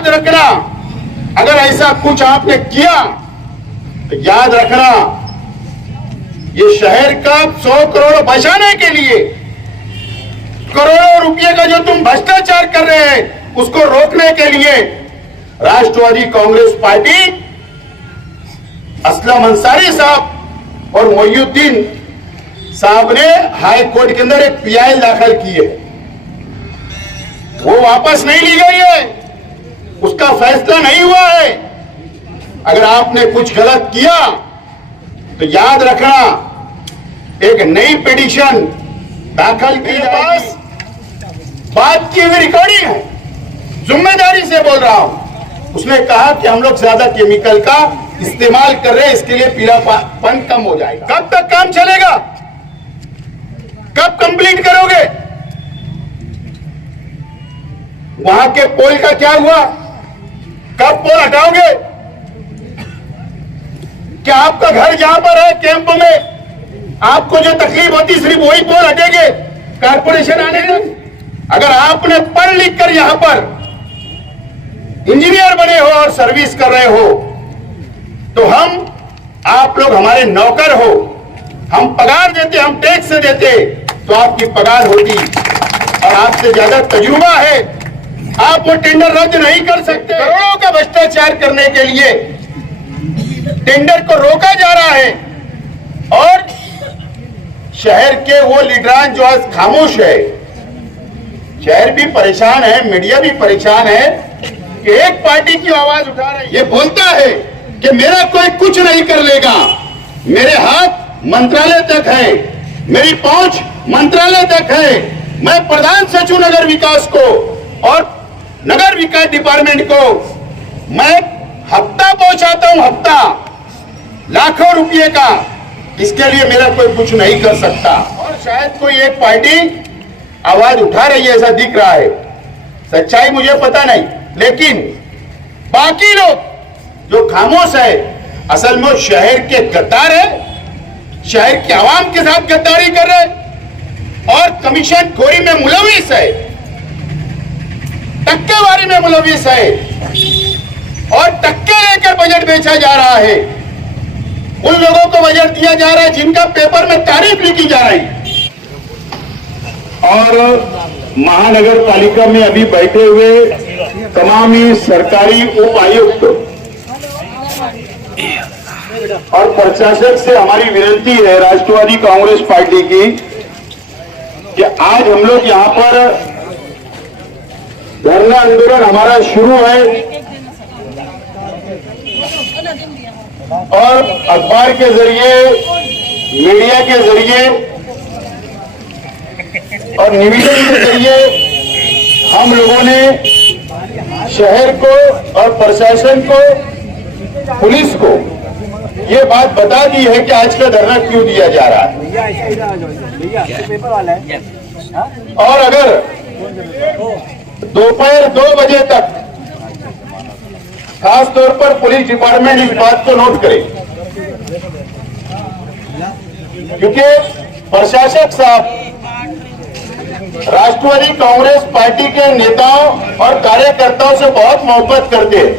याद रखना, अगर ऐसा कुछ आपने किया तो याद रखना, ये शहर का 100 करोड़ बचाने के लिए, करोड़ों रुपए का जो तुम भ्रष्टाचार कर रहे हैं उसको रोकने के लिए राष्ट्रवादी कांग्रेस पार्टी असलम अंसारी साहब और मोइनुद्दीन साहब ने हाई कोर्ट के अंदर एक पीआई दाखिल की है। वो वापस नहीं ली गई है, उसका फैसला नहीं हुआ है। अगर आपने कुछ गलत किया तो याद रखना, एक नई पिटीशन दाखिल की पास बात की हुई रिकॉर्डिंग है, जिम्मेदारी से बोल रहा हूं। उसने कहा कि हम लोग ज्यादा केमिकल का इस्तेमाल कर रहे हैं, इसके लिए पीलापन कम हो जाएगा। कब तक काम चलेगा? कब कंप्लीट करोगे? वहां के पोल का क्या हुआ? कब पोल हटाओगे? क्या आपका घर जहां पर है कैंप में, आपको जो तकलीफ होती सिर्फ वही पोल हटेंगे, कारपोरेशन आने दें? अगर आपने पढ़ लिख कर यहां पर इंजीनियर बने हो और सर्विस कर रहे हो तो आप लोग हमारे नौकर हो, हम पगार देते, हम टैक्स देते तो आपकी पगार होती, और आपसे ज्यादा तजुर्बा है, आप वो टेंडर रद्द नहीं कर सकते। करोड़ों का भ्रष्टाचार करने के लिए टेंडर को रोका जा रहा है और शहर के वो लीडरान जो आज खामोश है, शहर भी परेशान है, मीडिया भी परेशान है कि एक पार्टी की आवाज उठा रही है, ये बोलता है कि मेरा कोई कुछ नहीं कर लेगा, मेरे हाथ मंत्रालय तक है, मेरी पहुंच मंत्रालय तक है, मैं प्रधान सचिव नगर विकास को और नगर विकास डिपार्टमेंट को मैं हफ्ता पहुंचाता हूं, हफ्ता लाखों रुपए का, इसके लिए मेरा कोई कुछ नहीं कर सकता। और शायद कोई एक पार्टी आवाज उठा रही है, ऐसा दिख रहा है, सच्चाई मुझे पता नहीं, लेकिन बाकी लोग जो खामोश है असल में शहर के गद्दार है, शहर के आवाम के साथ गद्दारी कर रहे और कमीशन खोरी में मुलविस है, टक्केवारी में मुलविस है और टक्के लेकर बजट बेचा जा रहा है। उन लोगों को बजट दिया जा रहा है जिनका पेपर में तारीफ लिखी जा रही है। और महानगर पालिका में अभी बैठे हुए तमाम ही सरकारी उप आयुक्त और प्रशासक से हमारी विनती है राष्ट्रवादी कांग्रेस पार्टी की कि आज हम लोग यहाँ पर धरना आंदोलन हमारा शुरू है और अखबार के जरिए, मीडिया के जरिए और निवेदन के जरिए हम लोगों ने शहर को और प्रशासन को, पुलिस को ये बात बता दी है कि आज का धरना क्यों दिया जा रहा है। और अगर दोपहर 2 बजे तक खास तौर पर पुलिस डिपार्टमेंट इस बात को नोट करे, क्योंकि प्रशासक साहब राष्ट्रवादी कांग्रेस पार्टी के नेताओं और कार्यकर्ताओं से बहुत मोहब्बत करते हैं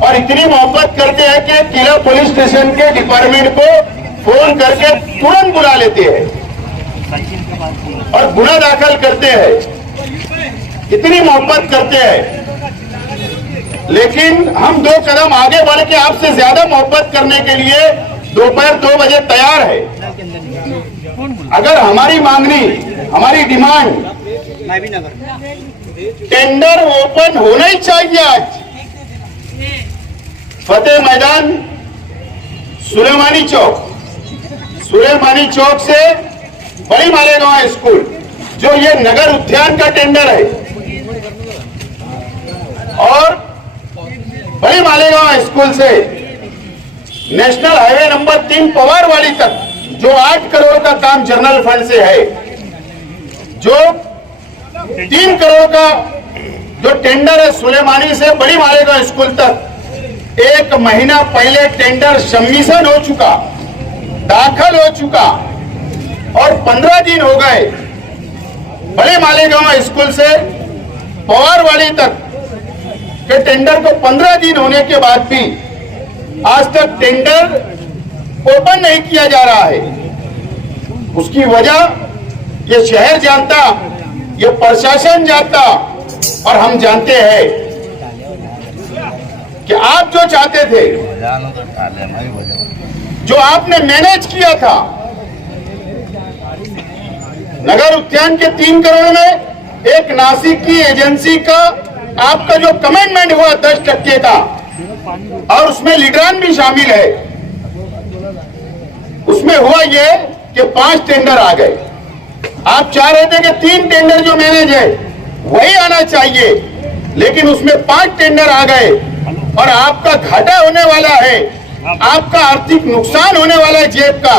और इतनी मोहब्बत करते हैं कि किला पुलिस स्टेशन के डिपार्टमेंट को फोन करके तुरंत बुला लेते हैं और गुना दाखिल करते हैं, इतनी मोहब्बत करते हैं। लेकिन हम 2 कदम आगे बढ़ के आपसे ज्यादा मोहब्बत करने के लिए दोपहर 2 बजे तैयार है। अगर हमारी मांगनी, हमारी डिमांड, टेंडर ओपन होना ही चाहिए। आज फतेह मैदान, सुलेमानी चौक से बड़ी मालेगांव स्कूल, जो ये नगर उद्यान का टेंडर है, और बड़ी मालेगांव स्कूल से नेशनल हाईवे नंबर 3 पवारवाड़ी तक जो 8 करोड़ का काम जनरल फंड से है, जो 3 करोड़ का जो टेंडर है सुलेमानी से बड़ी मालेगांव स्कूल तक, 1 महीना पहले टेंडर सबमिशन हो चुका, दाखिल हो चुका और 15 दिन हो गए। बड़े मालेगांव स्कूल से पवारवाड़ी तक के टेंडर को 15 दिन होने के बाद भी आज तक टेंडर ओपन नहीं किया जा रहा है। उसकी वजह ये शहर जानता, ये प्रशासन जानता और हम जानते हैं कि आप जो चाहते थे, जो आपने मैनेज किया था, नगर उद्यान के 3 करोड़ में एक नासिक की एजेंसी का आपका जो कमिटमेंट हुआ 10% का, और उसमें लीडरान भी शामिल है, उसमें हुआ ये कि 5 टेंडर आ गए। आप चाह रहे थे कि 3 टेंडर जो मैनेज है वही आना चाहिए, लेकिन उसमें 5 टेंडर आ गए और आपका घाटा होने वाला है, आपका आर्थिक नुकसान होने वाला है जेब का।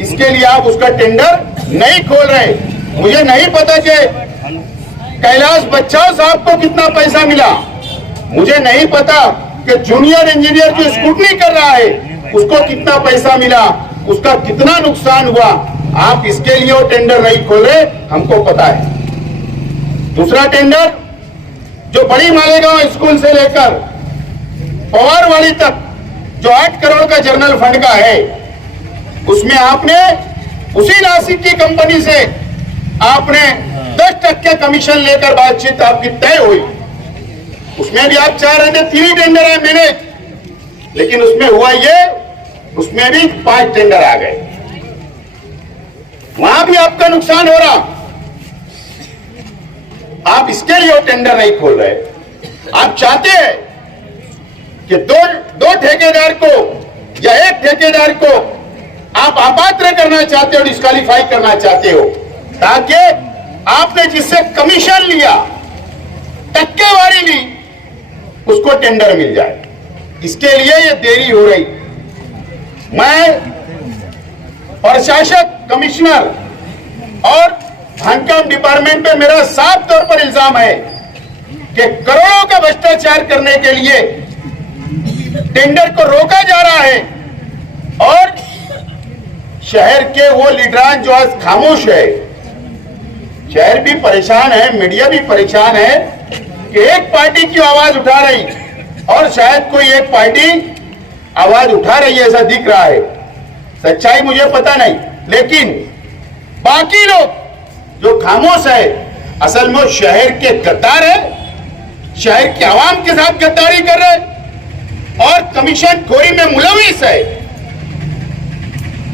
इसके लिए आप उसका टेंडर नहीं खोल रहे। मुझे नहीं पता कि कैलाश बच्चाओ साहब को कितना पैसा मिला, मुझे नहीं पता कि जूनियर इंजीनियर जो स्कूटनी कर रहा है उसको कितना पैसा मिला, उसका कितना नुकसान हुआ। आप इसके लिए वो टेंडर नहीं खोल रहे, हमको पता है। दूसरा टेंडर जो बड़ी मालेगांव स्कूल से लेकर पवारवाड़ी तक जो 8 करोड़ का जनरल फंड का है, उसमें आपने उसी नासिक की कंपनी से आपने 10% कमीशन लेकर बातचीत आपकी तय हुई। उसमें भी आप चाह रहे थे 3 टेंडर है मैनेज, लेकिन उसमें हुआ ये, उसमें भी 5 टेंडर आ गए। वहां भी आपका नुकसान हो रहा। आप इसके लिए वो टेंडर नहीं खोल रहे। आप चाहते हैं कि दो ठेकेदार को या एक ठेकेदार को आप अपात्र करना चाहते हो, डिस्क्वालीफाई करना चाहते हो, ताकि आपने जिससे कमीशन लिया, टक्केवारी ली, उसको टेंडर मिल जाए। इसके लिए ये देरी हो रही। मैं प्रशासक, कमिश्नर और खानकाम डिपार्टमेंट पे मेरा साफ तौर पर इल्जाम है कि करोड़ों का भ्रष्टाचार करने के लिए टेंडर को रोका जा रहा है और शहर के वो लीडरान जो आज खामोश है, शहर भी परेशान है, मीडिया भी परेशान है कि एक पार्टी की आवाज उठा रही और शायद कोई एक पार्टी आवाज उठा रही है, ऐसा दिख रहा है। सच्चाई मुझे पता नहीं, लेकिन बाकी लोग जो खामोश है असल में शहर के गद्दार है, शहर की आवाम के साथ गद्दारी कर रहे और कमीशन खोरी में मुलविस है,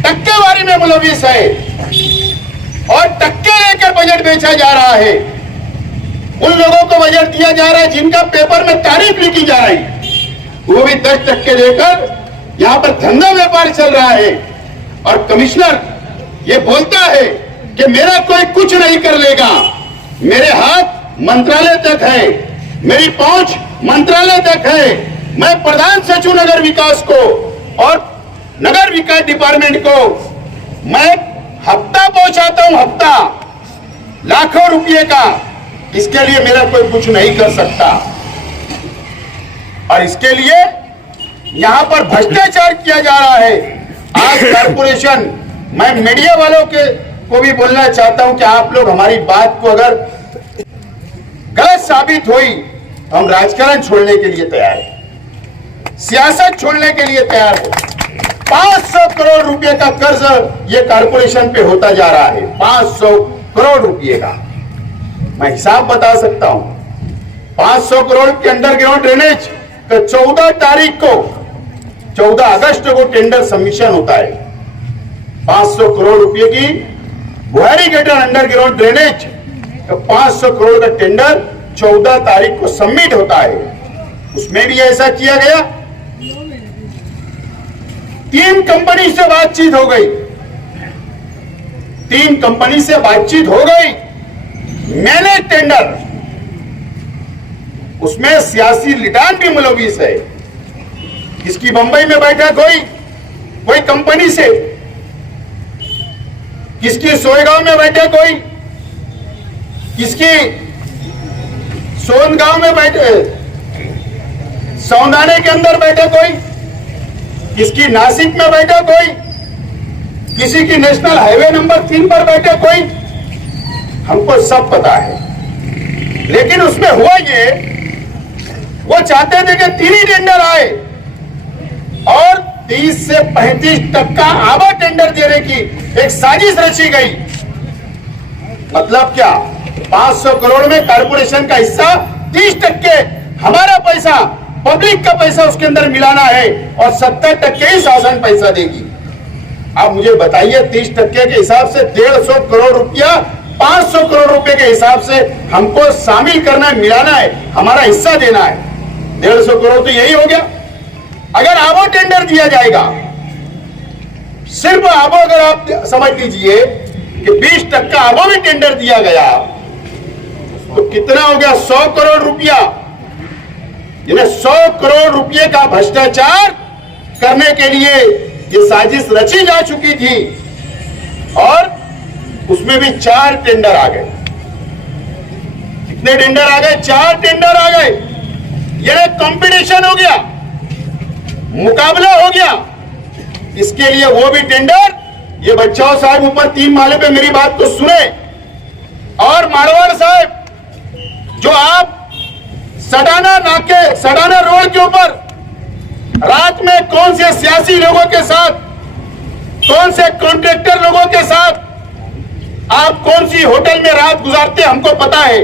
टक्केवारी में मुलविस है और टक्के लेकर बजट बेचा जा रहा है। उन लोगों को बजट दिया जा रहा है जिनका पेपर में तारीफ लिखी जा रही, वो भी 10% लेकर यहां पर धंधा व्यापार चल रहा है। और कमिश्नर ये बोलता है कि मेरा कोई कुछ नहीं कर लेगा, मेरे हाथ मंत्रालय तक है, मेरी पहुंच मंत्रालय तक है। मैं प्रधान सचिव नगर विकास को और नगर विकास डिपार्टमेंट को मैं हफ्ता पहुंचाता हूं, हफ्ता, लाखों रुपए का। इसके लिए मेरा कोई कुछ नहीं कर सकता। और इसके लिए यहां पर भ्रष्टाचार किया जा रहा है। आज कारपोरेशन, मैं मीडिया वालों के को भी बोलना चाहता हूं कि आप लोग हमारी बात को अगर गलत साबित हुई तो हम राजकारण छोड़ने के लिए तैयार है, सियासत छोड़ने के लिए तैयार है। 500 करोड़ रुपए का कर्ज ये कारपोरेशन पे होता जा रहा है, 500 करोड़ रुपए का। मैं हिसाब बता सकता हूं। 500 करोड़ के अंडरग्राउंड ड्रेनेज तो 14 तारीख को, 14 अगस्त को टेंडर सबमिशन होता है। 500 करोड़ रुपए की बुहारी गेटर अंडरग्राउंड ड्रेनेज तो 500 करोड़ का टेंडर 14 तारीख को सबमिट होता है। उसमें भी ऐसा किया गया। 3 कंपनी से बातचीत हो गई, 3 कंपनी से बातचीत हो गई, मैंने टेंडर, उसमें सियासी लिडान भी मुलविस है। किसकी बंबई में बैठक हुई कोई कंपनी से, किसकी सोयगांव में बैठक हुई, किसकी सोनगांव में बैठक, सौंदाने के अंदर बैठक हुई, किसकी नासिक में बैठक हुई, किसी की नेशनल हाईवे नंबर 3 पर बैठक हुई। हमको सब पता है, लेकिन उसमें हुआ ये, वो चाहते थे कि 3 ही टेंडर आए और 30 से 35% आवा टेंडर देने की एक साजिश रची गई। मतलब क्या, 500 करोड़ में कारपोरेशन का हिस्सा 30% हमारा पैसा, पब्लिक का पैसा उसके अंदर मिलाना है और 70% ही शासन पैसा देगी। अब मुझे बताइए, 30% के हिसाब से 150 करोड़ रुपया, 500 करोड़ रुपए के हिसाब से हमको शामिल करना है, मिलाना है, हमारा हिस्सा देना है। 150 करोड़ तो यही हो गया। अगर आबो टेंडर दिया जाएगा, सिर्फ आबो, अगर आप समझ लीजिए कि 20% आबो में टेंडर दिया गया तो कितना हो गया, 100 करोड़ रुपया। यानी 100 करोड़ रुपये का भ्रष्टाचार करने के लिए ये साजिश रची जा चुकी थी और उसमें भी 4 टेंडर आ गए। कितने टेंडर आ गए? 4 टेंडर आ गए। ये कंपटीशन हो गया, मुकाबला हो गया। इसके लिए वो भी टेंडर, ये बच्चाओं साहब ऊपर 3 माले पे मेरी बात को सुने, और मारवाड़ साहब, जो आप सडाना रोड के ऊपर रात में कौन से सियासी लोगों के साथ, कौन से कॉन्ट्रैक्टर लोगों के साथ आप कौन सी होटल में रात गुजारते हमको पता है।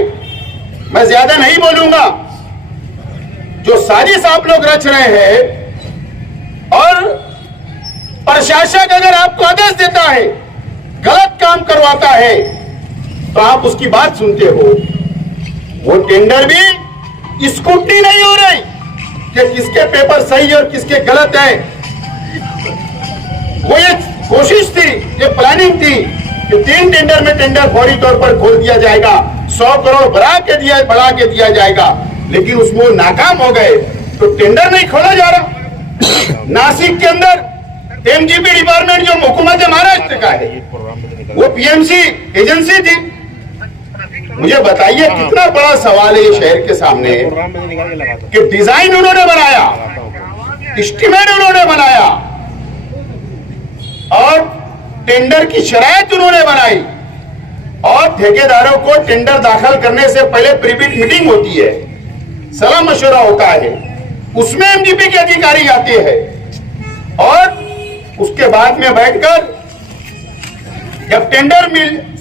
मैं ज्यादा नहीं बोलूंगा। जो साजिश आप लोग रच रहे हैं और प्रशासक अगर आपको आदेश देता है, गलत काम करवाता है, तो आप उसकी बात सुनते हो। वो टेंडर भी स्क्रूटनी नहीं हो रही कि किसके पेपर सही और किसके गलत है। वो ये कोशिश थी, ये प्लानिंग थी कि 3 टेंडर में टेंडर फौरी तौर पर खोल दिया जाएगा, 100 करोड़ बढ़ा के दिया जाएगा, लेकिन उसमें वो नाकाम हो गए तो टेंडर नहीं खोला जा रहा। नासिक के अंदर एमजीपी डिपार्टमेंट जो हुकूमत महाराष्ट्र का है, वो पीएमसी एजेंसी थी। मुझे बताइए कितना बड़ा सवाल है ये शहर के सामने कि डिजाइन उन्होंने बनाया, एस्टीमेट उन्होंने बनाया और टेंडर की शराइत उन्होंने बनाई, और ठेकेदारों को टेंडर दाखिल करने से पहले प्रीबिड मीटिंग होती है, सलाह मशवरा होता है, उसमें एमजीपी के अधिकारी आते हैं और उसके बाद में बैठकर जब टेंडर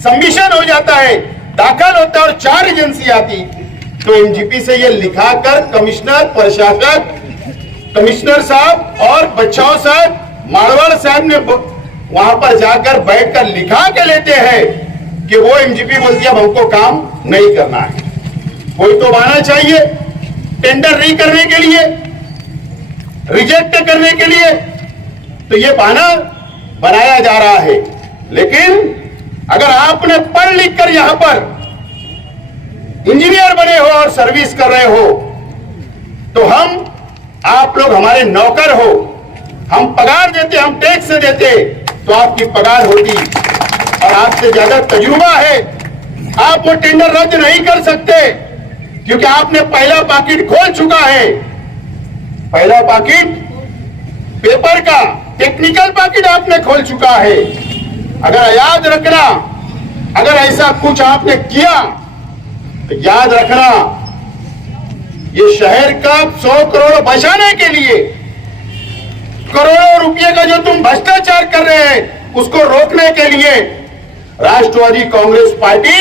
सबमिशन हो जाता है, दाखिल होता है और 4 एजेंसी आती, तो एमजीपी से ये लिखाकर कमिश्नर, प्रशासक, कमिश्नर साहब और बच्चाओं साहब, मारवाड़ साहब ने वहां पर जाकर बैठकर लिखा के लेते हैं कि वो एमजीपी बोलती है हमको काम नहीं करना है। कोई तो बहाना चाहिए टेंडर नहीं करने के लिए, रिजेक्ट करने के लिए, तो ये बहाना बनाया जा रहा है। लेकिन अगर आपने पढ़ लिख कर यहां पर इंजीनियर बने हो और सर्विस कर रहे हो, तो आप लोग हमारे नौकर हो, हम पगार देते, हम टैक्स देते, तो आपकी पगार होती और आपसे ज्यादा तजुर्बा है। आप वो टेंडर रद्द नहीं कर सकते क्योंकि आपने पहला पाकिट खोल चुका है। पहला पाकिट पेपर का, टेक्निकल पाकिट आपने खोल चुका है। अगर याद रखना, अगर ऐसा कुछ आपने किया तो याद रखना, ये शहर का 100 करोड़ बचाने के लिए, करोड़ों रुपए का जो तुम भ्रष्टाचार कर रहे हैं उसको रोकने के लिए राष्ट्रवादी कांग्रेस पार्टी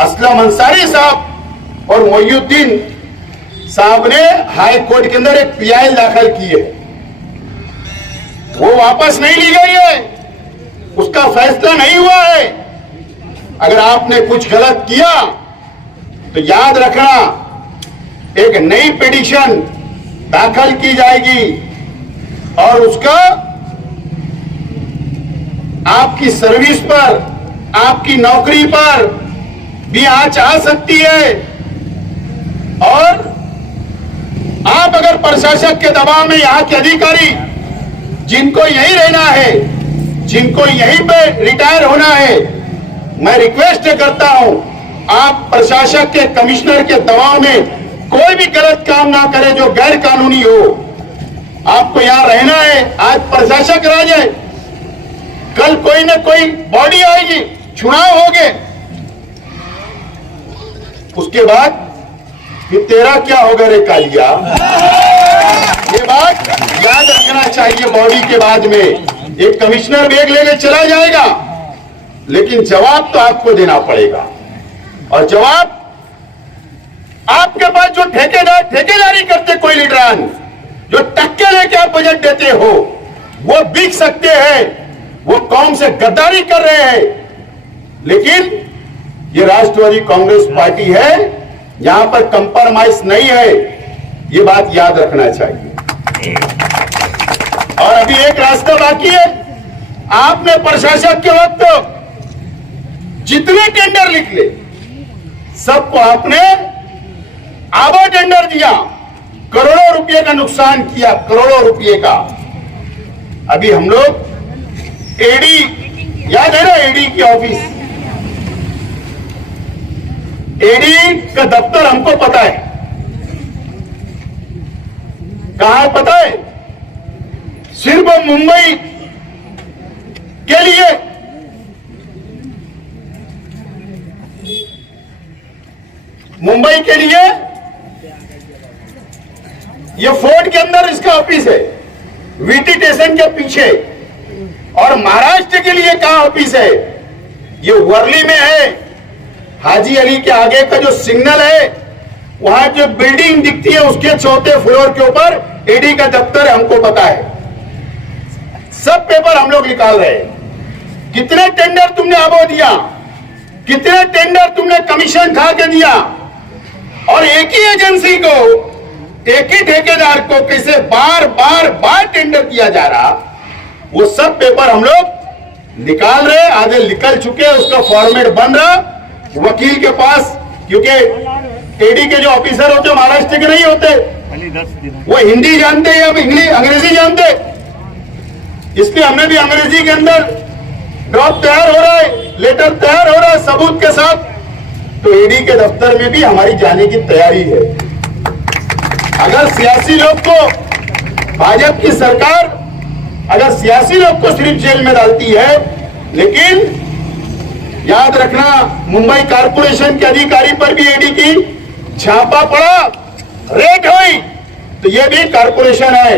असलम अंसारी साहब और मोइनुद्दीन साहब ने हाई कोर्ट के अंदर एक पीआई दाखिल की है। वो वापस नहीं ली गई है, उसका फैसला नहीं हुआ है। अगर आपने कुछ गलत किया तो याद रखना, एक नई पिटीशन दाखिल की जाएगी और उसका आपकी सर्विस पर, आपकी नौकरी पर भी आंच आ सकती है। और आप अगर प्रशासक के दबाव में यहां के अधिकारी जिनको यही रहना है, जिनको यहीं पे रिटायर होना है, मैं रिक्वेस्ट करता हूं आप प्रशासक के, कमिश्नर के दबाव में कोई भी गलत काम ना करे जो गैर कानूनी हो। आपको यहां रहना है। आज प्रशासक रह जाए, कल कोई ना कोई बॉडी आएगी, चुनाव होंगे, उसके बाद फिर तेरा क्या होगा रे कालिया। ये बात याद रखना चाहिए। बॉडी के बाद में एक कमिश्नर बैग लेके चला जाएगा, लेकिन जवाब तो आपको देना पड़ेगा। और जवाब आपके पास जो ठेकेदारी करते कोई लीडरान, जो टक्के लेके आप बजट देते हो, वो बिक सकते हैं, वो कौम से गद्दारी कर रहे हैं। लेकिन ये राष्ट्रवादी कांग्रेस पार्टी है, यहां पर कंप्रोमाइज नहीं है। ये बात याद रखना चाहिए। और अभी एक रास्ता बाकी है। आपने प्रशासक के वक्त जितने टेंडर लिख ले, सबको आपने आबा टेंडर दिया, करोड़ों रुपए का नुकसान किया, करोड़ों रुपए का। अभी हम लोग एडी, याद है ना एडी की ऑफिस, एडी का दफ्तर हमको पता है कहां है, पता है? सिर्फ मुंबई के लिए ये फोर्ट के अंदर इसका ऑफिस है, वीटी स्टेशन के पीछे। और महाराष्ट्र के लिए कहां ऑफिस है? ये वर्ली में है, हाजी अली के आगे का जो सिग्नल है, वहां जो बिल्डिंग दिखती है उसके चौथे फ्लोर के ऊपर एडी का दफ्तर है, हमको पता है। सब पेपर हम लोग निकाल रहे हैं। कितने टेंडर तुमने आबो दिया, कितने टेंडर तुमने कमीशन खा के दिया, और एक ही एजेंसी को, एक ही ठेकेदार को कैसे बार बार बार टेंडर दिया जा रहा, वो सब पेपर हम लोग निकाल रहे। आधे निकल चुके हैं, उसका फॉर्मेट बन रहा वकील के पास, क्योंकि एडी के जो ऑफिसर होते महाराष्ट्र के नहीं होते, वो हिंदी जानते हैं या इंग्लिश अंग्रेजी जानते, इसलिए हमने भी अंग्रेजी के अंदर ड्रॉप तैयार हो रहा है, लेटर तैयार हो रहा है सबूत के साथ। तो ईडी के दफ्तर में भी हमारी जाने की तैयारी है। अगर सियासी लोग को, भाजपा की सरकार अगर सियासी लोग को सिर्फ जेल में डालती है, लेकिन याद रखना मुंबई कारपोरेशन के अधिकारी पर भी ईडी की छापा पड़ा, रेड हुई, तो ये भी कारपोरेशन है।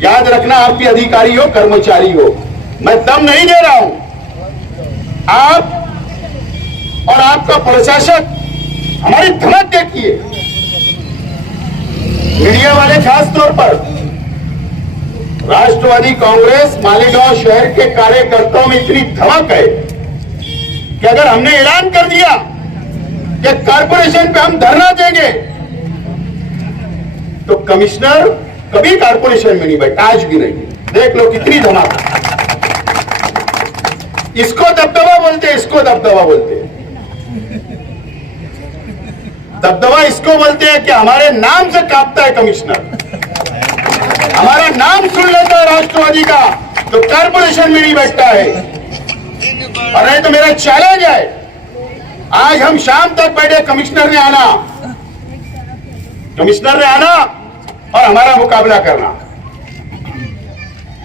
याद रखना, आप भी अधिकारी हो, कर्मचारी हो, मैं दम नहीं दे रहा हूं। आप और आपका प्रशासक, हमारी धमक देखिए, मीडिया वाले खास तौर पर। राष्ट्रवादी कांग्रेस मालेगांव शहर के कार्यकर्ताओं में इतनी धमक है कि अगर हमने ऐलान कर दिया कि कारपोरेशन पे हम धरना देंगे, तो कमिश्नर कभी कारपोरेशन में नहीं बैठा, आज भी नहीं। देख लो कितनी धमक। इसको दबदबा बोलते, इसको दबदबा बोलते हैं। दबदबा इसको बोलते हैं कि हमारे नाम से कांपता है कमिश्नर, हमारा नाम सुन लेता है राष्ट्रवादी का, तो कारपोरेशन में नहीं बैठता है। और नहीं तो मेरा चैलेंज है, आज हम शाम तक बैठे, कमिश्नर ने आना और हमारा मुकाबला करना।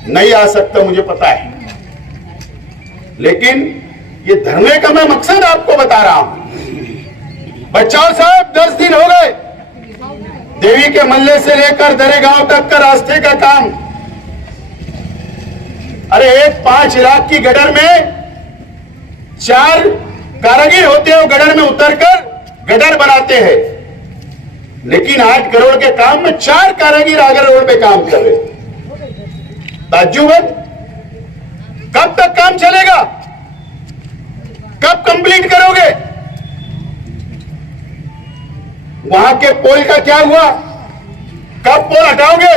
नहीं आ सकता, मुझे पता है, लेकिन ये धरने का मैं मकसद आपको बता रहा हूं। बचाओ साहब, 10 दिन हो गए, देवी के मल्ले से लेकर दरेगांव तक का रास्ते का काम। अरे एक 5 लाख की गडर में 4 कारीगर होते हैं, वो गडर में उतरकर गडर बनाते हैं, लेकिन 8 करोड़ के काम में 4 कारीगर आगर रोड पे काम कर रहे। ताज्जुब है, कब तक काम चलेगा, कब कंप्लीट करोगे? वहां के पोल का क्या हुआ, कब पोल हटाओगे?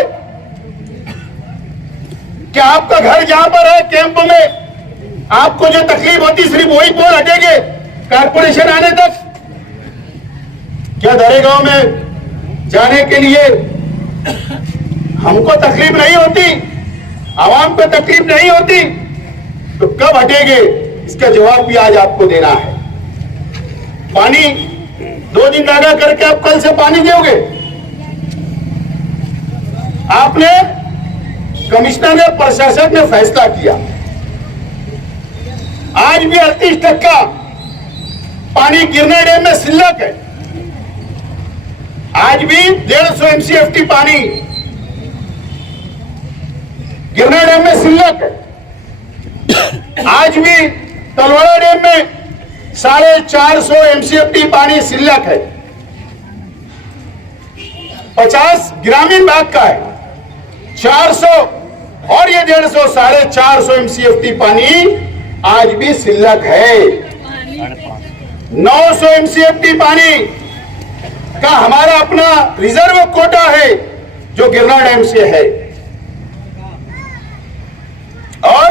क्या आपका घर जहां पर है कैंप में, आपको जो तकलीफ होती सिर्फ वही पोल हटेंगे कारपोरेशन आने तक? क्या दरेगांव में जाने के लिए हमको तकलीफ नहीं होती, आवाम को तकलीफ नहीं होती, तो कब हटेंगे? इसका जवाब भी आज आपको देना है। पानी 2 दिन लगा करके आप कल से पानी दोगे? आपने, कमिश्नर ने, प्रशासक ने फैसला किया, आज भी 38% पानी गिरने डैम में सिल्लक है। आज भी 150 MCFT पानी गिरना डैम में सिल्लक है। आज भी तलवाड़ा डैम में 450 MCFT पानी सिल्लक है। 50 ग्रामीण भाग का है, 400 और ये 150, 450 MCFT पानी आज भी सिल्लक है। 900 MCFT पानी का हमारा अपना रिजर्व कोटा है जो गिरना डैम से है, और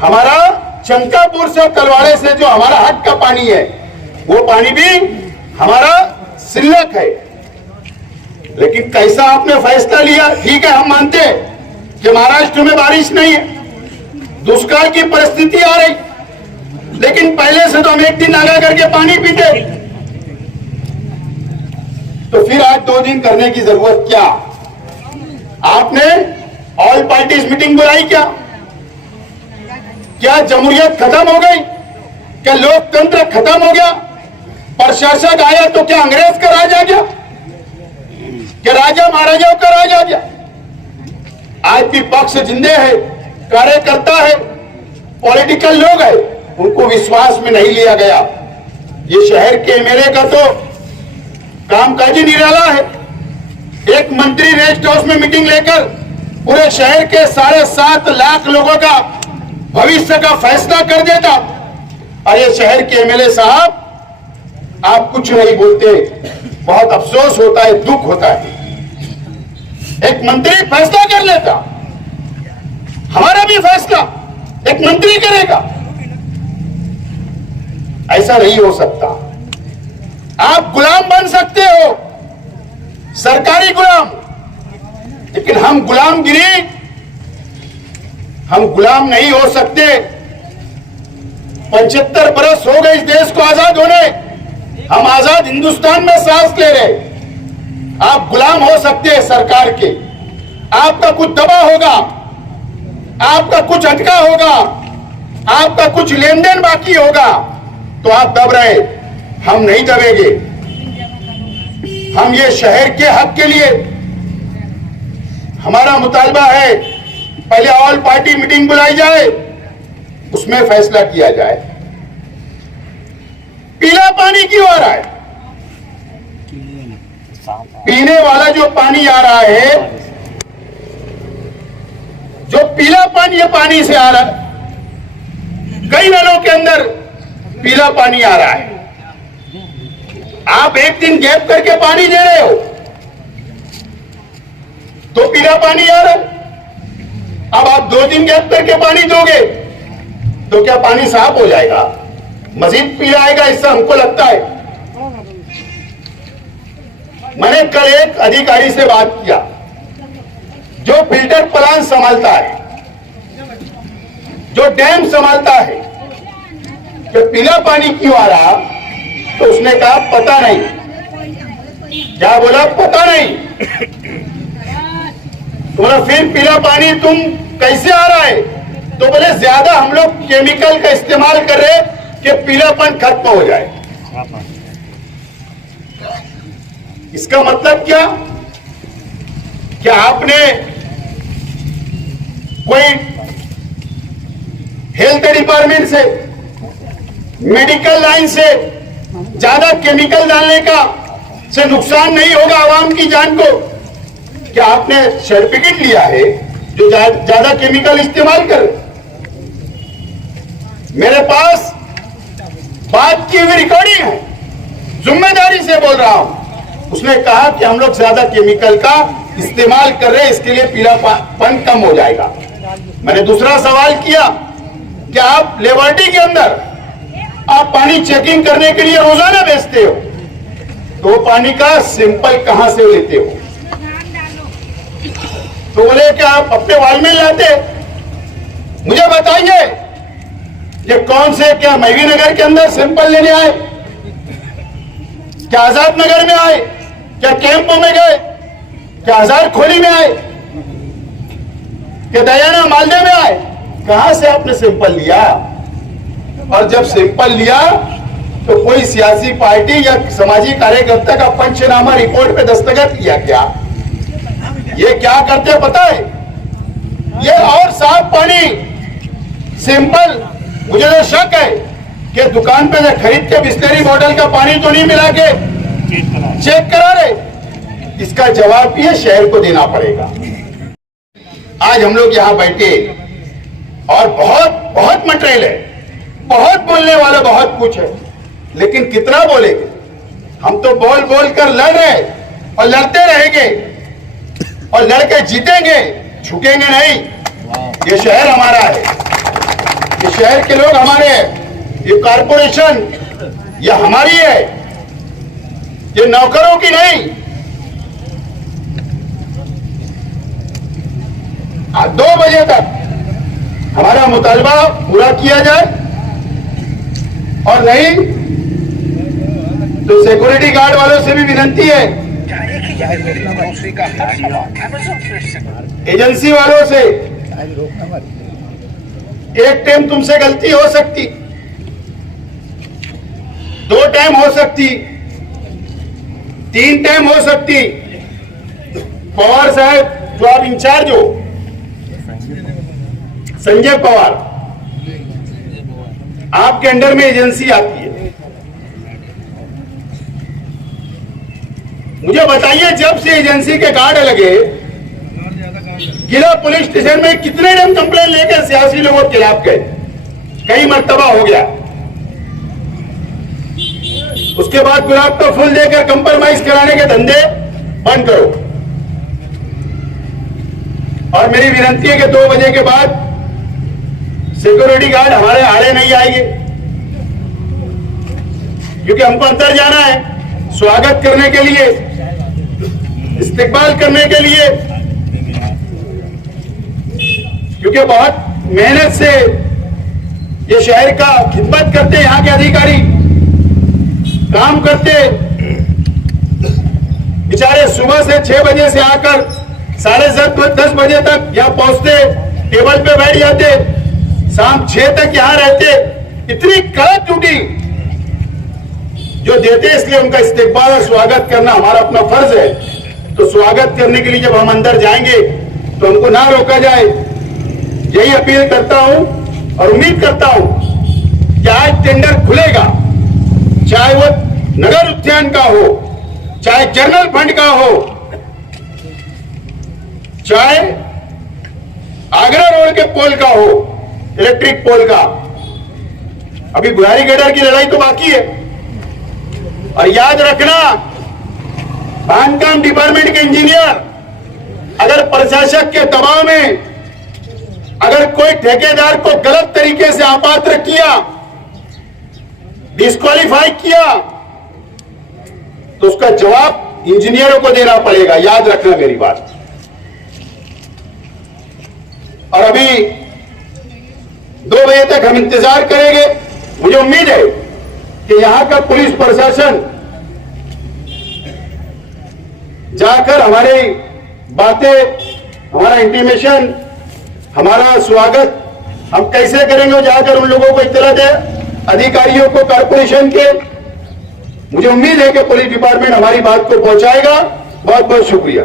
हमारा चंकापुर से तलवाड़े से जो हमारा हक का पानी है वो पानी भी हमारा सिल्लक है। लेकिन कैसा आपने फैसला लिया? ठीक है, हम मानते हैं कि महाराष्ट्र में बारिश नहीं है, दुष्काल की परिस्थिति आ रही, लेकिन पहले से तो हम एक दिन आगा करके पानी पीते, तो फिर आज 2 दिन करने की जरूरत क्या? आपने ऑल पार्टीज मीटिंग बुलाई क्या? क्या जमहूरियत खत्म हो गई? क्या लोकतंत्र खत्म हो गया? प्रशासक आया तो क्या अंग्रेज का राज आ गया? क्या राजा महाराजाओं का राज आ गया? आज भी पक्ष जिंदे है, कार्यकर्ता है, पॉलिटिकल लोग है, उनको विश्वास में नहीं लिया गया। ये शहर के एमएलए का तो कामकाजी निराला है। एक मंत्री रेस्ट हाउस में मीटिंग लेकर पूरे शहर के 7.5 लाख लोगों का भविष्य का फैसला कर देता, और ये शहर के एमएलए साहब आप कुछ नहीं बोलते। बहुत अफसोस होता है, दुख होता है। एक मंत्री फैसला कर लेता, हमारा भी फैसला एक मंत्री करेगा, ऐसा नहीं हो सकता। आप गुलाम बन सकते हो, सरकारी गुलाम, लेकिन हम गुलाम नहीं हो सकते। 75 बरस हो गए इस देश को आजाद होने, हम आजाद हिंदुस्तान में सांस ले रहे। आप गुलाम हो सकते हैं सरकार के, आपका कुछ दबा होगा, आपका कुछ अटका होगा, आपका कुछ लेन देन बाकी होगा, तो आप दब रहे, हम नहीं दबेंगे। हम ये शहर के हक के लिए, हमारा मुतालबा है पहले ऑल पार्टी मीटिंग बुलाई जाए, उसमें फैसला किया जाए। पीला पानी क्यों आ रहा है? पीने वाला जो पानी आ रहा है, जो पीला पानी, ये पानी से आ रहा है, कई नलों के अंदर पीला पानी आ रहा है। आप एक दिन गैप करके पानी दे रहे हो तो पीला पानी आ रहा है। अब आप 2 दिन गैप करके पानी दोगे तो क्या पानी साफ हो जाएगा? मजीद पीला आएगा, इससे हमको लगता है। मैंने कल एक अधिकारी से बात किया जो फिल्टर प्लांट संभालता है, जो डैम संभालता है, कि पीला पानी क्यों आ रहा, तो उसने कहा पता नहीं। क्या बोला? पता नहीं। तो बोला फिर पीला पानी तुम कैसे आ रहा है? तो बोले ज्यादा हम लोग केमिकल का इस्तेमाल कर रहे कि पीलापन खत्म हो जाए। इसका मतलब क्या? क्या आपने कोई हेल्थ डिपार्टमेंट से, मेडिकल लाइन से ज्यादा केमिकल डालने का से नुकसान नहीं होगा आवाम की जान को? क्या आपने सर्टिफिकेट लिया है जो ज्यादा केमिकल इस्तेमाल कर? मेरे पास बात की हुई रिकॉर्डिंग है, जिम्मेदारी से बोल रहा हूं। उसने कहा कि हम लोग ज्यादा केमिकल का इस्तेमाल कर रहे हैं, इसके लिए पीलापन कम हो जाएगा। मैंने दूसरा सवाल किया कि आप लेबोरेटरी के अंदर आप पानी चेकिंग करने के लिए रोजाना भेजते हो, तो पानी का सैंपल कहां से लेते हो? तो बोले कि आप अपने वाल में लाते। मुझे बताइए ये कौन से, क्या महवी नगर के अंदर सैंपल लेने आए? क्या आजाद नगर में आए? क्या कैंपों में गए? क्या आजाद खोली में आए? क्या दयाना मालदे में आए? कहां से आपने सैंपल लिया? और जब सैंपल लिया तो कोई सियासी पार्टी या सामाजिक कार्यकर्ता का पंचनामा रिपोर्ट पे दस्तखत किया क्या? ये क्या करते पता है? ये और साफ पानी सिंपल, मुझे तो शक है कि दुकान पे से खरीद के बिस्लरी बॉटल का पानी तो नहीं मिला के चेक करा रहे। इसका जवाब भी शहर को देना पड़ेगा। आज हम लोग यहाँ बैठे और बहुत बहुत मटेरियल है, बहुत बोलने वाला बहुत कुछ है, लेकिन कितना बोलेंगे? हम तो बोल बोल कर लड़ रहे और लड़ते रहेंगे और लड़के जीतेंगे, झुकेंगे नहीं। ये शहर हमारा है, ये शहर के लोग हमारे हैं, ये कॉरपोरेशन ये हमारी है, ये नौकरों की नहीं। 2 बजे तक हमारा मुतालबा पूरा किया जाए और नहीं तो सिक्योरिटी गार्ड वालों से भी विनती है, एजेंसी वालों से, एक टाइम तुमसे गलती हो सकती, 2 टाइम हो सकती, 3 टाइम हो सकती। पवार साहब जो आप इंचार्ज हो, संजय पवार, आपके अंडर में एजेंसी आती है। मुझे बताइए, जब से एजेंसी के गार्ड लगे, किला पुलिस स्टेशन में कितने टाइम कंप्लेन लेकर सियासी लोगों के खिलाफ गए? कई मर्तबा हो गया। उसके बाद गुलाब का फूल देकर कंप्रोमाइज कराने के धंधे बंद करो। और मेरी विनती है कि 2 बजे के बाद सिक्योरिटी गार्ड हमारे आड़े नहीं आएंगे, क्योंकि हमको अंदर जाना है स्वागत करने के लिए, इस्तेकबाल करने के लिए, क्योंकि बहुत मेहनत से ये शहर का खिदमत करते, यहाँ के अधिकारी काम करते, बेचारे सुबह से 6 बजे से आकर 10:30 बजे तक यहाँ पहुंचते, टेबल पे बैठ जाते, शाम 6 तक यहाँ रहते। इतनी कड़क ड्यूटी जो देते, इसलिए उनका इस्तेकबाल और स्वागत करना हमारा अपना फर्ज है। तो स्वागत करने के लिए जब हम अंदर जाएंगे तो हमको ना रोका जाए, यही अपील करता हूं और उम्मीद करता हूं कि आज टेंडर खुलेगा, चाहे वो नगर उद्यान का हो, चाहे जनरल फंड का हो, चाहे आगरा रोड के पोल का हो, इलेक्ट्रिक पोल का। अभी बुहारी गडर की लड़ाई तो बाकी है। और याद रखना, बांधकाम डिपार्टमेंट के इंजीनियर अगर प्रशासक के दबाव में अगर कोई ठेकेदार को गलत तरीके से अपात्र किया, डिस्क्वालीफाई किया, तो उसका जवाब इंजीनियरों को देना पड़ेगा। याद रखना मेरी बात। और अभी 2 बजे तक हम इंतजार करेंगे। मुझे उम्मीद है कि यहां का पुलिस प्रशासन जाकर हमारी बातें, हमारा इंटीमेशन, हमारा स्वागत हम कैसे करेंगे, जाकर उन लोगों को इत्तला दे, अधिकारियों को, कॉर्पोरेशन के। मुझे उम्मीद है कि पुलिस डिपार्टमेंट हमारी बात को पहुंचाएगा। बहुत बहुत शुक्रिया।